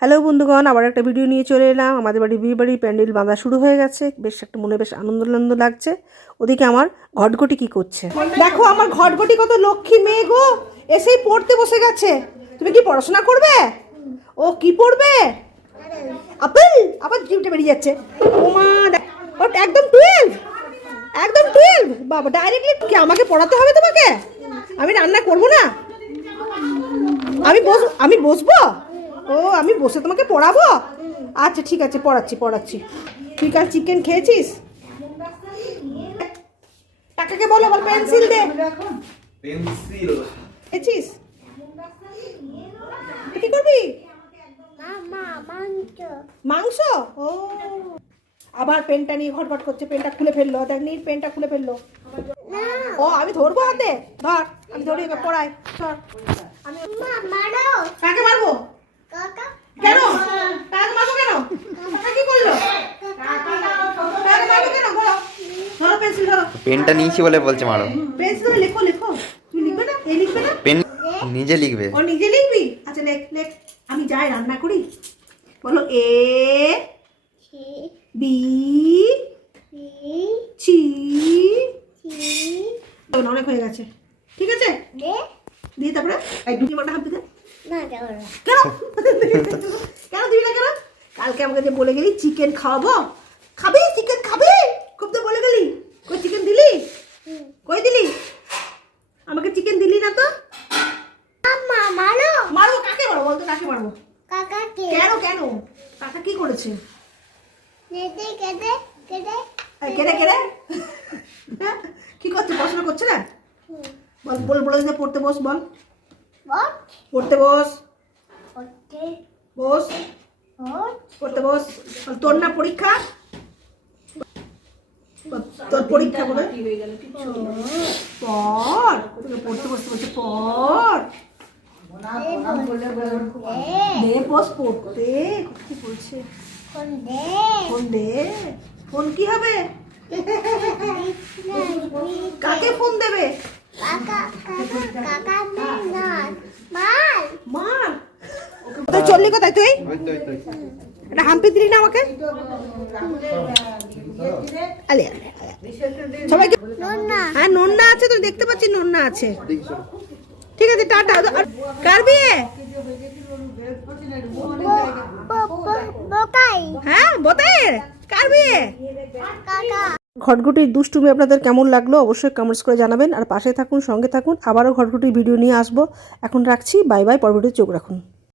Hello বন্ধুগণ, আবার একটা ভিডিও নিয়ে চলে এলাম। আমাদের বিয়ে বাড়ির প্যান্ডেল বাঁধা শুরু হয়ে গেছে। বেশ একটা মনে বেশ আনন্দ লাগছে। ওদিকে আমার ঘটঘটি কি করছে দেখো। আমার ঘটঘটি কত লক্ষ্মী মেয়ে গো, এসেই পড়তে বসে গেছে। তুমি কি পড়াশোনা করবে? ও কি পড়বে? আপেল। আবার জিমটা বেরিয়ে যাচ্ছে। ও মা, একদম 12, একদম 12। বাবা, ডাইরেক্টলি কি আমাকে পড়াতে হবে তোমাকে? আমি রান্না করব না? আমি বসবো? ও, আমি বসে তোমাকে পড়াবো? আচ্ছা ঠিক আছে, পড়াচ্ছি। তুই কাল চিকেন খেয়েছিস? টাকাকে বলো, বল পেন্সিল দে। পেন্সিল খেয়েছিস? কি করবি? মাংস। ও, আবার পেনটা নিয়ে ঘটঘট করছে। পেনটা খুলে ফেললো, দেখ নীল পেনটা খুলে ফেললো। ও, আমি ধরবো হাতে? ধর, আমি ধরি, পড়াই। ধর। কাকে মারবো? কেন কাকে মারবো? কেন কাকা কি করলো? কাকে মারবো কেন? ধরো পেন্সিল, ধরো। পেনটা নিয়েছি বলে বলছে মারো। পেন্সিল ধরে লেখো। তুমি লিখবে না? এই লিখবে না? পেন নিজে লিখবে। ও নিজে লিখবি? আচ্ছা লেখ। আমি যাই রান্না করি। বলো এ বি সি। অনেক হয়ে গেছে, ঠিক আছে দিয়ে তারপরে এই দুটি মাটা হাত দিতে। কেন দিবি না? কেন? কালকে আমাকে যে বলে গেলি চিকেন খাওয়াবো, খাবি? চিকেন খাবি খুব তো বলে গেলি। কই চিকেন দিলি? কই দিলি? আমাকে চিকেন দিলি না তো। মারবো? কাকে মারবো বলতো? কাকে মারবো? কেন কাকা কি করেছে? কেটে কি করছে? পড়াশোনা করছে না? বল যে পড়তে বস। বল পড়তে বস। পড়তে বস। তোর না পরীক্ষা? তোর পরীক্ষা বলে পড়। পড়তে বসতে বলছে পড়। বস পড়তে। কি বলছে? ফোন দে। ফোন কি হবে? কাকে ফোন দেবে? মার। তুই চললি কোথায়? তুই এটা হাম্পি দিলি না আমাকে? আলে সবাইকে। হ্যাঁ, নন্না আছে তো, দেখতে পাচ্ছি নন্না আছে। ঠিক আছে, টাটা। কার বিয়ে? হ্যাঁ, বোতায়ের। কার বিয়ে? ঘটঘটির দুষ্টুমি আপনাদের কেমন লাগলো অবশ্যই কমেন্টস করে জানাবেন। আর পাশে থাকুন, সঙ্গে থাকুন। আবারও ঘটঘটির ভিডিও নিয়ে আসবো। এখন রাখছি, বাই বাই। পরবর্তী চোখ রাখুন।